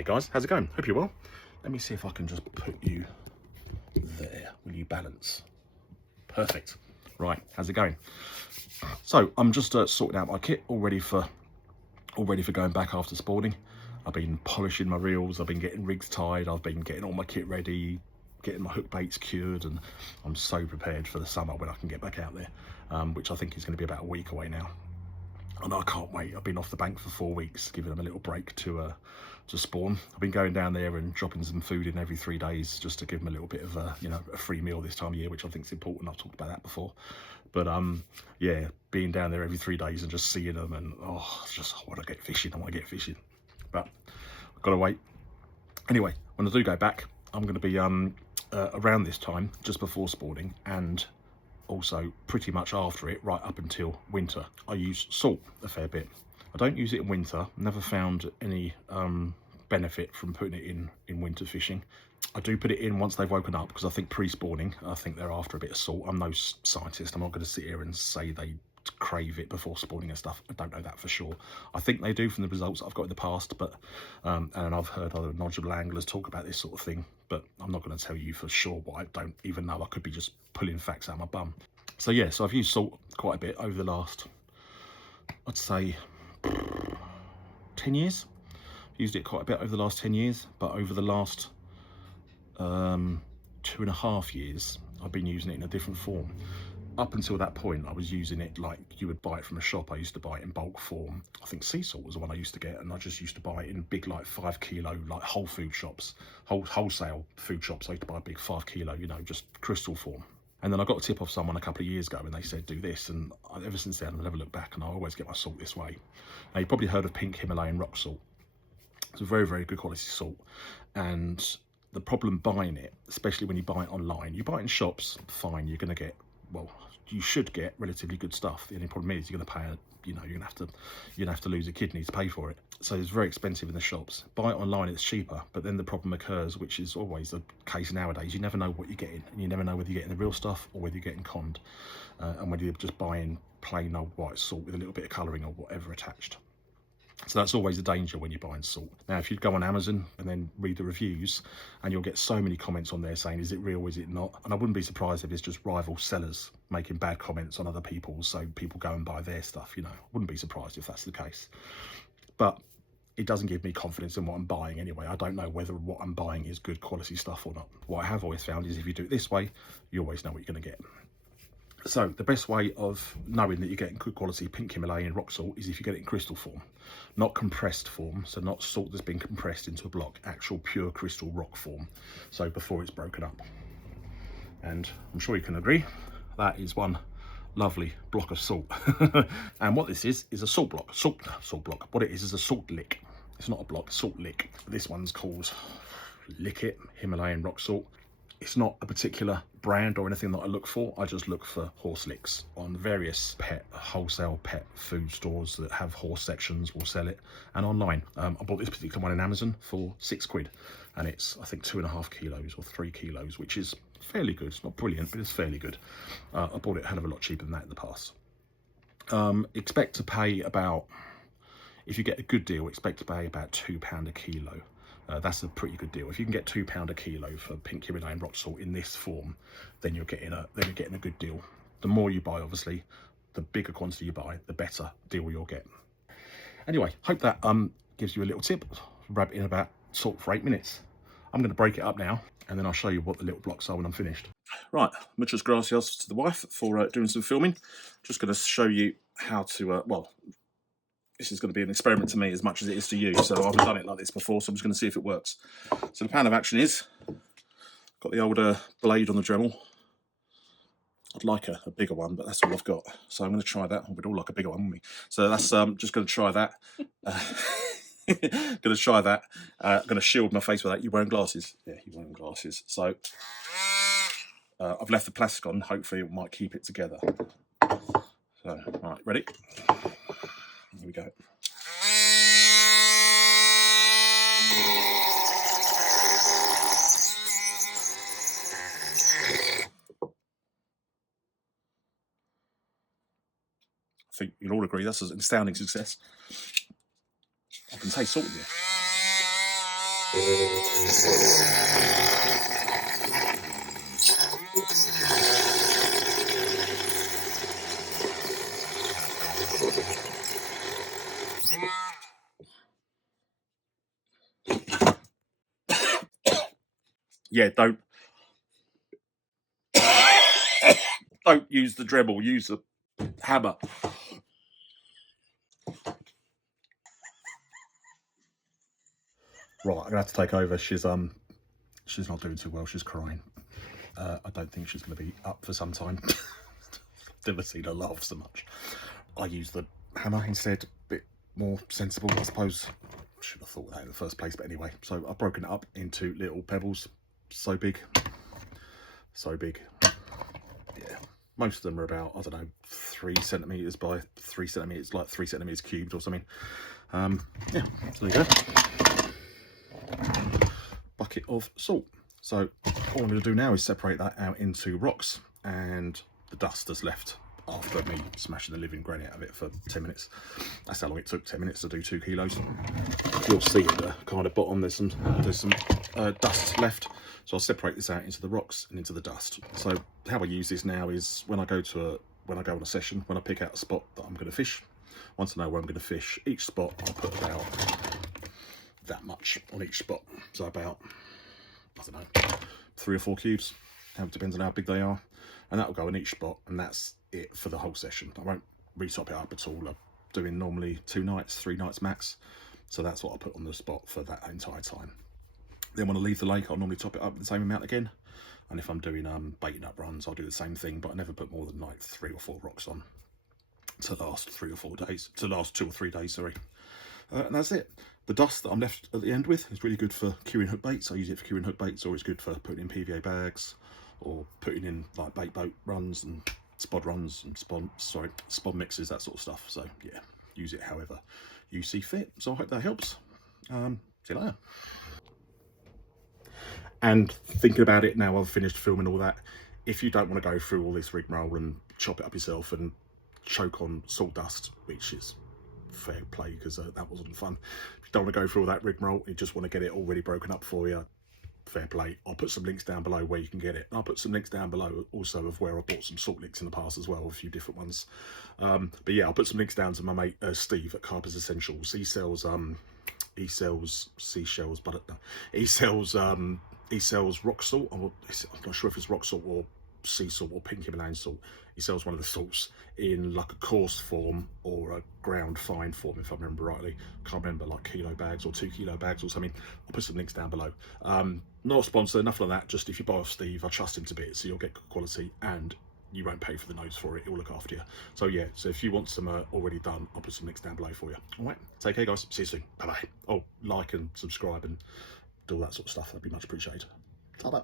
Hey guys, how's it going? Hope you're well. Let me see if I can just put you there. Will you balance? Perfect. Right, how's it going? So I'm just sorting out my kit, all ready for going back after sporting. I've been polishing my reels, I've been getting rigs tied, I've been getting all my kit ready, getting my hook baits cured, and I'm so prepared for the summer when I can get back out there, which I think is going to be about a week away now. And I can't wait. I've been off the bank for 4 weeks, giving them a little break to spawn. I've been going down there and dropping some food in every 3 days just to give them a little bit of a free meal this time of year, which I think is important. I've talked about that before. But yeah, being down there every 3 days and just seeing them, and I want to get fishing. I want to get fishing, but I've got to wait. Anyway, when I do go back, I'm going to be around this time, just before spawning, and also pretty much after it, right up until winter. I use salt a fair bit. I don't use it in winter. Never found any benefit from putting it in winter fishing. I do put it in once they've woken up, because I think pre-spawning, I think they're after a bit of salt. I'm no scientist. I'm not going to sit here and say they crave it before spawning and stuff. I don't know that for sure. I think they do from the results I've got in the past, but and I've heard other knowledgeable anglers talk about this sort of thing, but I'm not going to tell you for sure what I don't even know. I could be just pulling facts out of my bum. So yeah, so I've used salt quite a bit over the last, I'd say, 10 years. I've used it quite a bit over the last 10 years, but over the last 2.5 years, I've been using it in a different form. Up until that point, I was using it like you would buy it from a shop. I used to buy it in bulk form. I think sea salt was the one I used to get, and I just used to buy it in big, like 5 kilo, like whole food shops, wholesale food shops. I used to buy a big 5 kilo, just crystal form. And then I got a tip off someone a couple of years ago, and they said, do this. And ever since then, I've never looked back, and I always get my salt this way. Now, you've probably heard of pink Himalayan rock salt. It's a very, very good quality salt. And the problem buying it, especially when you buy it online, you buy it in shops, fine, you're going to get, well, you should get relatively good stuff. The only problem is you're going to pay you're going to have to lose a kidney to pay for it. So it's very expensive in the shops. Buy it online, it's cheaper, but then the problem occurs, which is always the case nowadays. You never know what you're getting, and you never know whether you're getting the real stuff or whether you're getting conned, and whether you're just buying plain old white salt with a little bit of colouring or whatever attached. So that's always a danger when you're buying salt. Now, if you go on Amazon and then read the reviews, and you'll get so many comments on there saying, is it real, is it not? And I wouldn't be surprised if it's just rival sellers making bad comments on other people, so people go and buy their stuff, Wouldn't be surprised if that's the case. But it doesn't give me confidence in what I'm buying anyway. I don't know whether what I'm buying is good quality stuff or not. What I have always found is if you do it this way, you always know what you're going to get. So the best way of knowing that you're getting good quality pink Himalayan rock salt is if you get it in crystal form, not compressed form. So not salt that's been compressed into a block, actual pure crystal rock form. So before it's broken up. And I'm sure you can agree, that is one lovely block of salt. And what this is a salt block. Salt block. What it is a salt lick. It's not a block, salt lick. This one's called Lick It Himalayan rock salt. It's not a particular brand or anything that I look for. I just look for horse licks on various wholesale pet food stores that have horse sections will sell it, and online. I bought this particular one in Amazon for £6, and it's, I think, 2.5 kilos or 3 kilos, which is fairly good. It's not brilliant, but it's fairly good. I bought it a hell of a lot cheaper than that in the past. Expect to pay about, if you get a good deal, expect to pay about £2 a kilo. That's a pretty good deal. If you can get £2 a kilo for pink Himalayan rock salt in this form, then you're getting a good deal. The more you buy, obviously, the bigger quantity you buy, the better deal you'll get. Anyway, hope that gives you a little tip. Wrap it in about salt for 8 minutes. I'm going to break it up now, and then I'll show you what the little blocks are when I'm finished. Right, muchas gracias to the wife for doing some filming. Just going to show you how to, this is going to be an experiment to me as much as it is to you, so I haven't done it like this before, so I'm just going to see if it works. So the plan of action is, got the old blade on the Dremel. I'd like a bigger one, but that's all I've got. So I'm going to try that. We'd all like a bigger one, wouldn't we? So that's just going to try that. Going to try that. I'm going to shield my face with that. You wearing glasses? Yeah, you're wearing glasses. So I've left the plastic on. Hopefully it might keep it together. So, all right, ready? Here we go. I think you'll all agree that's an astounding success. I can taste salt in here. Yeah, don't use the Dremel, use the hammer. Right, I'm gonna have to take over. She's not doing too well. She's crying. I don't think she's going to be up for some time. Never seen her laugh so much. I use the hammer instead. A bit more sensible, I suppose. Should have thought of that in the first place, but anyway. So I've broken it up into little pebbles. So big. So big. Yeah. Most of them are about, I don't know, 3 centimetres by 3 centimetres, like 3 centimetres cubed or something. Yeah, so there you go. Bucket of salt. So all I'm going to do now is separate that out into rocks and the dust that's left after me smashing the living granny out of it for 10 minutes. That's how long it took, 10 minutes to do 2 kilos. You'll see at the kind of bottom there's some dust left. So I'll separate this out into the rocks and into the dust. So how I use this now is when I go on a session, when I pick out a spot that I'm going to fish, once I know where I'm going to fish, each spot I'll put about that much on each spot. So about, I don't know, 3 or 4 cubes. It depends on how big they are. And that'll go in each spot, and that's it for the whole session. I won't retop it up at all. I'm doing normally 2 nights, 3 nights max. So that's what I put on the spot for that entire time. Then when I leave the lake, I'll normally top it up the same amount again. And if I'm doing baiting up runs, I'll do the same thing, but I never put more than like 3 or 4 rocks on to last 3 or 4 days, to last 2 or 3 days, sorry. And that's it. The dust that I'm left at the end with is really good for curing hook baits. I use it for curing hook baits, or it's good for putting in PVA bags, or putting in like bait boat runs and spod runs and spod mixes, that sort of stuff. So yeah, use it however you see fit. So I hope that helps. See you later. And thinking about it now, I've finished filming all that. If you don't want to go through all this rigmarole and chop it up yourself and choke on salt dust, which is fair play because that wasn't fun. If you don't want to go through all that rigmarole, you just want to get it already broken up for you, fair play. I'll put some links down below where you can get it. I'll put some links down below also of where I bought some salt licks in the past as well, a few different ones. But yeah, I'll put some links down to my mate Steve at Carper's Essentials. He sells seashells, but he sells rock salt, or I'm not sure if it's rock salt or sea salt or pink Himalayan salt. He sells one of the salts in like a coarse form or a ground fine form, if I remember rightly. Can't remember, like kilo bags or 2 kilo bags or something. I'll put some links down below. Not a sponsor, nothing like that. Just if you buy off Steve, I trust him to bits, so you'll get good quality and you won't pay for the nose for it. He'll look after you. So yeah, so if you want some already done, I'll put some links down below for you. All right, take care guys, see you soon, bye bye. Oh, like and subscribe and do all that sort of stuff, that'd be much appreciated. Ta-da.